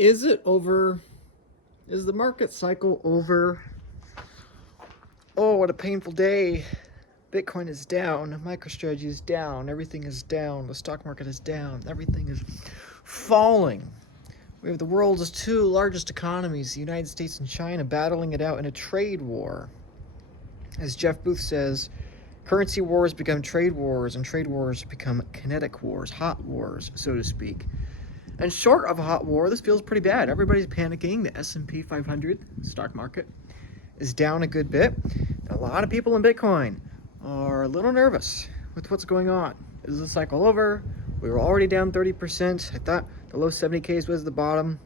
Is it over? Is the market cycle over? Oh, what a painful day. Bitcoin is down. MicroStrategy is down. Everything is down. The stock market is down. Everything is falling. We have the world's two largest economies, the United States and China, battling it out in a trade war. As Jeff Booth says, currency wars become trade wars, and trade wars become kinetic wars, hot wars, so to speak. And short of a hot war, this feels pretty bad. Everybody's panicking. The S&P 500 stock market is down a good bit. A lot of people in Bitcoin are a little nervous with what's going on. Is the cycle over? We were already down 30%. I thought the low 70Ks was the bottom.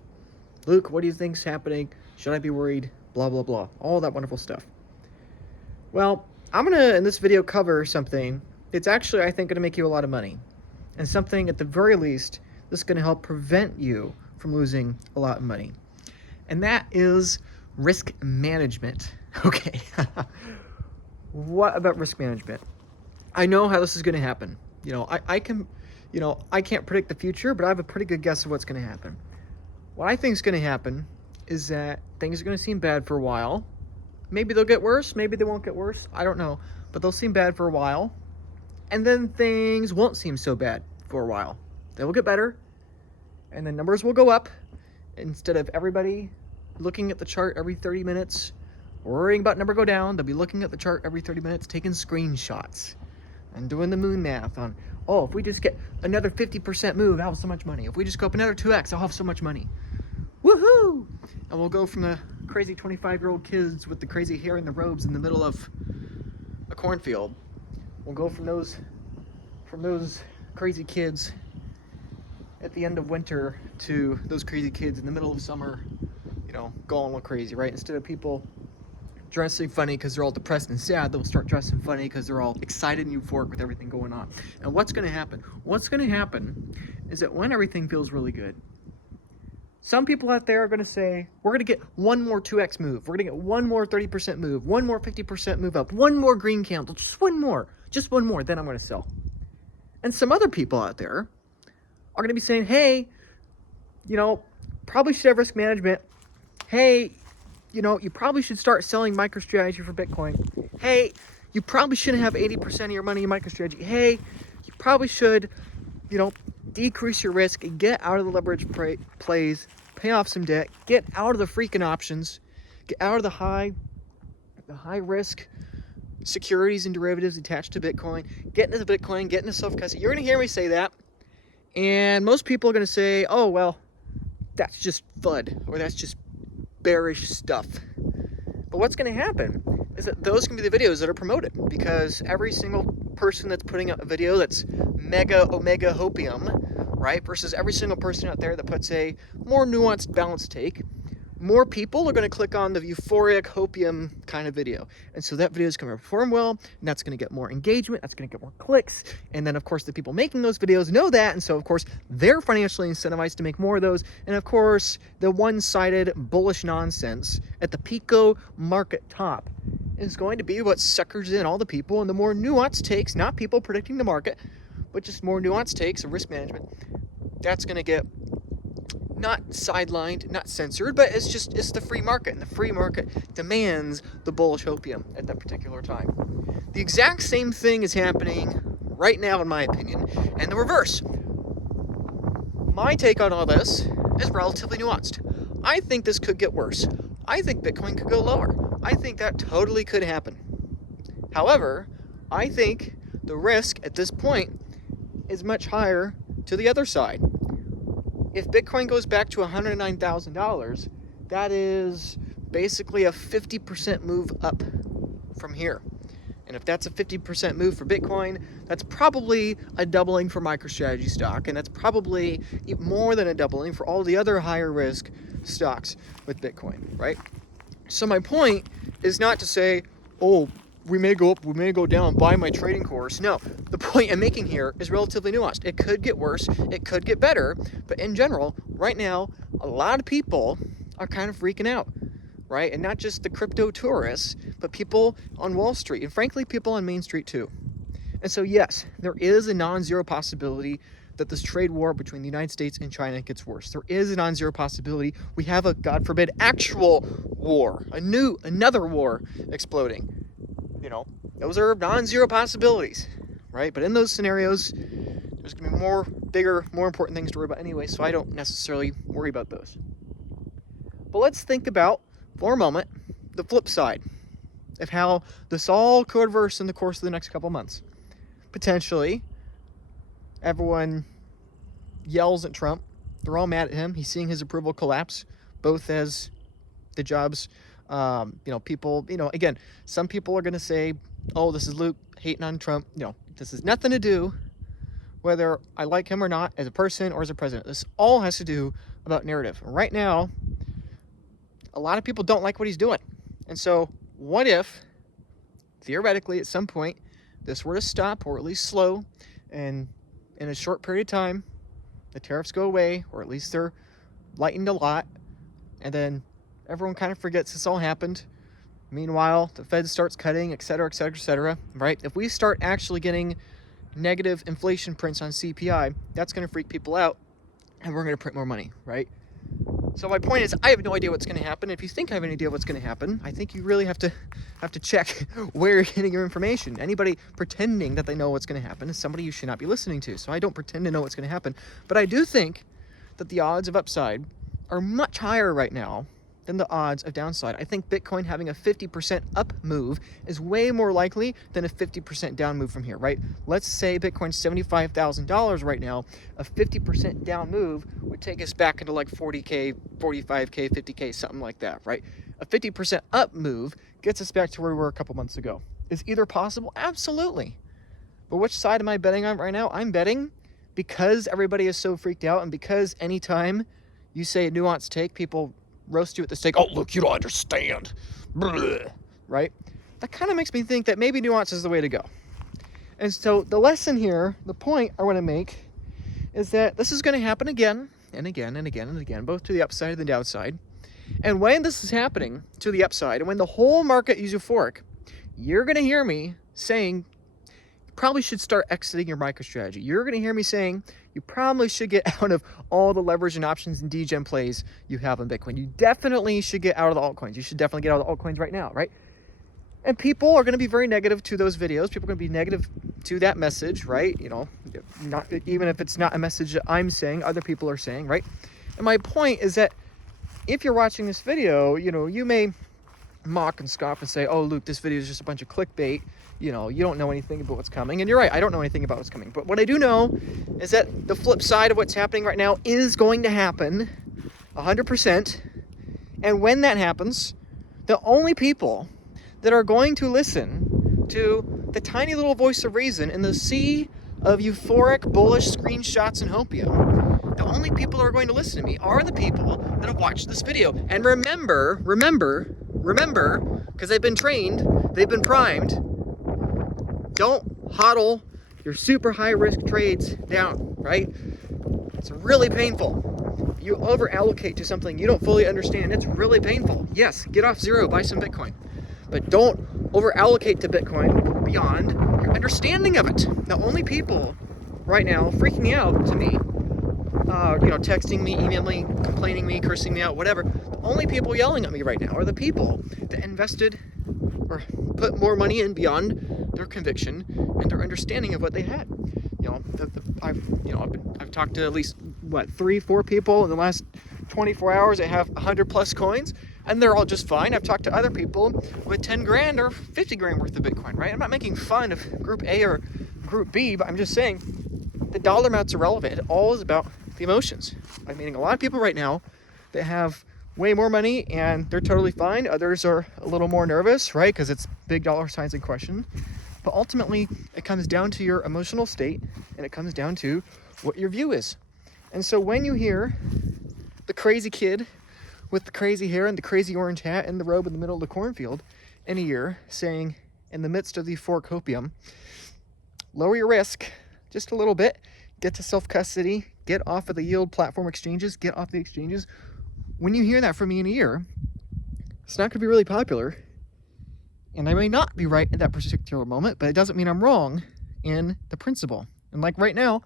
Luke, what do you think's happening? Should I be worried? Blah, blah, blah. All that wonderful stuff. Well, I'm going to, in this video, cover something that's actually, I think, going to make you a lot of money. And something, at the very least, that's going to help prevent you from losing a lot of money. And that is risk management. Okay. What about risk management? I know how this is going to happen. I can't predict the future, but I have a pretty good guess of what's going to happen. What I think is going to happen is that things are going to seem bad for a while. Maybe they'll get worse. Maybe they won't get worse. I don't know. But they'll seem bad for a while. And then things won't seem so bad for a while. They will get better. And the numbers will go up. Instead of everybody looking at the chart every 30 minutes, worrying about number go down, they'll be looking at the chart every 30 minutes, taking screenshots and doing the moon math on, oh, if we just get another 50% move, I'll have so much money. If we just go up another 2x, I'll have so much money. Woohoo! And we'll go from the crazy 25-year-old kids with the crazy hair and the robes in the middle of a cornfield. We'll go from those crazy kids at the end of winter to those crazy kids in the middle of summer, going a little crazy, right? Instead of people dressing funny because they're all depressed and sad, they'll start dressing funny because they're all excited and euphoric with everything going on. And what's going to happen? What's going to happen is that when everything feels really good, some people out there are going to say, we're going to get one more 2x move. We're going to get one more 30% move, one more 50% move up, one more green candle, just one more, then I'm going to sell. And some other people out there are going to be saying, hey, probably should have risk management. Hey, you probably should start selling MicroStrategy for Bitcoin. Hey, you probably shouldn't have 80% of your money in MicroStrategy. Hey, you probably should, decrease your risk and get out of the leverage plays, pay off some debt, get out of the freaking options, get out of the high risk securities and derivatives attached to Bitcoin, get into the Bitcoin, get into self-custody. You're going to hear me say that. And most people are going to say, oh, well, that's just FUD, or that's just bearish stuff. But what's going to happen is that those can be the videos that are promoted, because every single person that's putting out a video that's mega omega hopium, right, versus every single person out there that puts a more nuanced, balanced take, more people are going to click on the euphoric hopium kind of video. And so that video is going to perform well, and that's going to get more engagement, that's going to get more clicks. And then, of course, the people making those videos know that, and so, of course, they're financially incentivized to make more of those. And, of course, the one-sided bullish nonsense at the Pico market top is going to be what suckers in all the people, and the more nuanced takes, not people predicting the market, but just more nuanced takes of risk management, that's going to get not sidelined, not censored, but it's the free market, and the free market demands the bullish hopium at that particular time. The exact same thing is happening right now, in my opinion, and the reverse. My take on all this is relatively nuanced. I think this could get worse. I think Bitcoin could go lower. I think that totally could happen. However, I think the risk at this point is much higher to the other side. If Bitcoin goes back to $109,000, that is basically a 50% move up from here. And if that's a 50% move for Bitcoin, that's probably a doubling for MicroStrategy stock, and that's probably more than a doubling for all the other higher risk stocks with Bitcoin, right? So my point is not to say, oh, we may go up, we may go down, buy my trading course. No, the point I'm making here is relatively nuanced. It could get worse, it could get better, but in general, right now, a lot of people are kind of freaking out, right? And not just the crypto tourists, but people on Wall Street, and frankly, people on Main Street too. And so yes, there is a non-zero possibility that this trade war between the United States and China gets worse. There is a non-zero possibility. We have a, God forbid, actual war, another war exploding. You know, those are non-zero possibilities, right? But in those scenarios, there's going to be more bigger, more important things to worry about anyway, so I don't necessarily worry about those. But let's think about, for a moment, the flip side of how this all could reverse in the course of the next couple months. Potentially, everyone yells at Trump. They're all mad at him. He's seeing his approval collapse, both as the jobs, people, again, some people are going to say, oh, this is Luke hating on Trump. This has nothing to do whether I like him or not as a person or as a president. This all has to do about narrative. Right now, a lot of people don't like what he's doing. And so what if, theoretically, at some point, this were to stop or at least slow, and in a short period of time, the tariffs go away, or at least they're lightened a lot, and then everyone kind of forgets this all happened. Meanwhile, the Fed starts cutting, et cetera, et cetera, et cetera, right? If we start actually getting negative inflation prints on CPI, that's going to freak people out, and we're going to print more money, right? So my point is, I have no idea what's going to happen. If you think I have any idea what's going to happen, I think you really have to check where you're getting your information. Anybody pretending that they know what's going to happen is somebody you should not be listening to. So I don't pretend to know what's going to happen. But I do think that the odds of upside are much higher right now than the odds of downside. I think Bitcoin having a 50% up move is way more likely than a 50% down move from here, right? Let's say Bitcoin's $75,000 right now. A 50% down move would take us back into like 40K, 45K, 50K, something like that, right? A 50% up move gets us back to where we were a couple months ago. Is either possible? Absolutely. But which side am I betting on right now? I'm betting because everybody is so freaked out, and because anytime you say a nuanced take, people roast you at the stake. Oh, look, you don't understand. Blah. Right? That kind of makes me think that maybe nuance is the way to go. And so the lesson here, the point I want to make, is that this is going to happen again and again and again and again, both to the upside and the downside. And when this is happening to the upside, and when the whole market is euphoric, you're going to hear me saying, you probably should start exiting your MicroStrategy. You're going to hear me saying, you probably should get out of all the leverage and options and degen plays you have on Bitcoin. You definitely should get out of the altcoins. You should definitely get out of the altcoins right now, right? And people are going to be very negative to those videos. People are going to be negative to that message, right? Not even if it's not a message that I'm saying, other people are saying, right? And my point is that if you're watching this video, you may mock and scoff and say, oh, Luke, this video is just a bunch of clickbait. You don't know anything about what's coming. And you're right, I don't know anything about what's coming. But what I do know is that the flip side of what's happening right now is going to happen 100%. And when that happens, the only people that are going to listen to the tiny little voice of reason in the sea of euphoric, bullish screenshots and hopium, the only people that are going to listen to me are the people that have watched this video. And remember, because they've been trained, they've been primed, don't hodl your super high risk trades down, right? It's really painful. You over allocate to something you don't fully understand. It's really painful. Yes, get off zero, buy some Bitcoin. But don't over allocate to Bitcoin beyond your understanding of it. The only people right now freaking out to me, texting me, emailing me, complaining me, cursing me out, whatever. The only people yelling at me right now are the people that invested or put more money in beyond their conviction and their understanding of what they had. I've talked to at least 3-4 people in the last 24 hours that have 100 plus coins, and they're all just fine. I've talked to other people with 10 grand or 50 grand worth of Bitcoin, right? I'm not making fun of group A or group B, but I'm just saying the dollar amount's irrelevant. It all is about the emotions. I'm meeting a lot of people right now that have way more money and they're totally fine. Others are a little more nervous, right? Because it's big dollar signs in question. But ultimately, it comes down to your emotional state, and it comes down to what your view is. And so when you hear the crazy kid with the crazy hair and the crazy orange hat and the robe in the middle of the cornfield in a year saying, in the midst of the euphoric hopium, lower your risk just a little bit, get to self-custody, get off of the yield platform exchanges, get off the exchanges. When you hear that from me in a year, it's not going to be really popular. And I may not be right at that particular moment, but it doesn't mean I'm wrong in the principle. And like right now,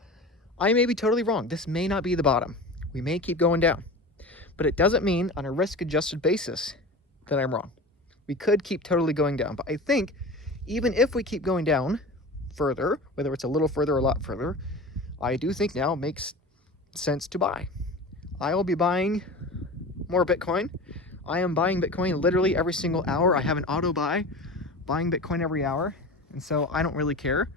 I may be totally wrong. This may not be the bottom. We may keep going down. But it doesn't mean on a risk-adjusted basis that I'm wrong. We could keep totally going down. But I think even if we keep going down further, whether it's a little further or a lot further, I do think now it makes sense to buy. I will be buying more Bitcoin. I am buying Bitcoin literally every single hour. I have an auto buy, buying Bitcoin every hour. And so I don't really care.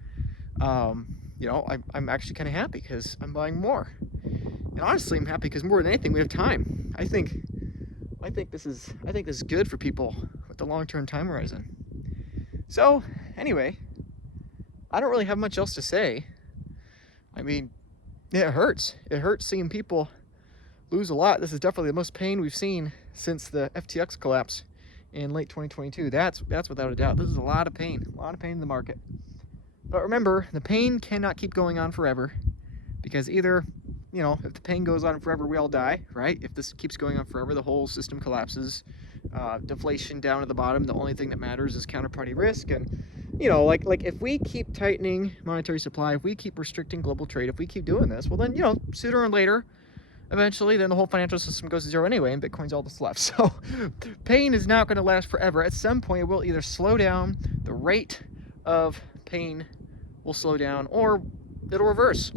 You know, I'm actually kind of happy because I'm buying more. And honestly, I'm happy because more than anything, we have time. I think this is good for people with the long-term time horizon. So anyway, I don't really have much else to say. I mean, yeah, it hurts. It hurts seeing people lose a lot. This is definitely the most pain we've seen since the FTX collapse in late 2022. That's without a doubt. This is a lot of pain in the market. But remember, the pain cannot keep going on forever, because either, you know, if the pain goes on forever, we all die, right? If this keeps going on forever, the whole system collapses. Deflation down at the bottom. The only thing that matters is counterparty risk. And, you know, like if we keep tightening monetary supply, if we keep restricting global trade, if we keep doing this, well then, you know, sooner or later, eventually, then the whole financial system goes to zero anyway, and Bitcoin's all that's left. So pain is not going to last forever. At some point, it will either slow down, the rate of pain will slow down, or it'll reverse.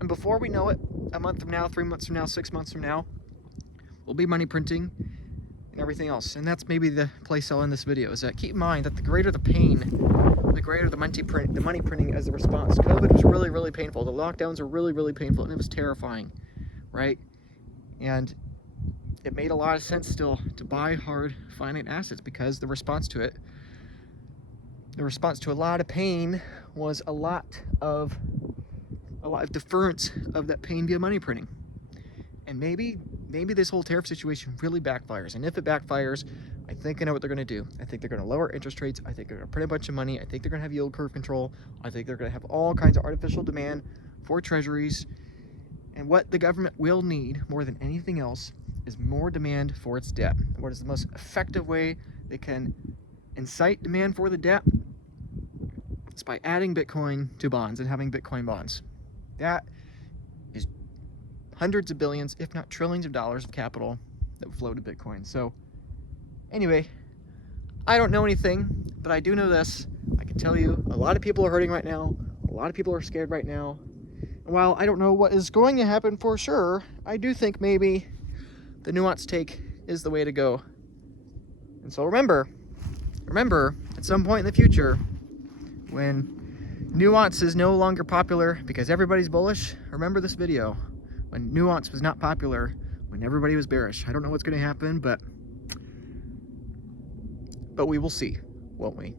And before we know it, a month from now, 3 months from now, 6 months from now, we'll be money printing and everything else. And that's maybe the place I'll end this video, is that keep in mind that the greater the pain, the greater the money printing as a response. COVID was really, really painful. The lockdowns were really, really painful, and it was terrifying, right? And it made a lot of sense still to buy hard finite assets, because the response to it, the response to a lot of pain was a lot of deference of that pain via money printing. And maybe this whole tariff situation really backfires. And if it backfires, I think I know what they're going to do. I think they're going to lower interest rates. I think they're going to print a bunch of money. I think they're going to have yield curve control. I think they're going to have all kinds of artificial demand for treasuries. And what the government will need more than anything else is more demand for its debt. What is the most effective way they can incite demand for the debt? It's by adding Bitcoin to bonds and having Bitcoin bonds. That is hundreds of billions, if not trillions of dollars of capital that would flow to Bitcoin. So anyway, I don't know anything, but I do know this. I can tell you a lot of people are hurting right now. A lot of people are scared right now. And while I don't know what is going to happen for sure, I do think maybe the nuanced take is the way to go. And so remember, at some point in the future, when nuance is no longer popular because everybody's bullish, remember this video. When nuance was not popular, when everybody was bearish. I don't know what's going to happen, but we will see, won't we?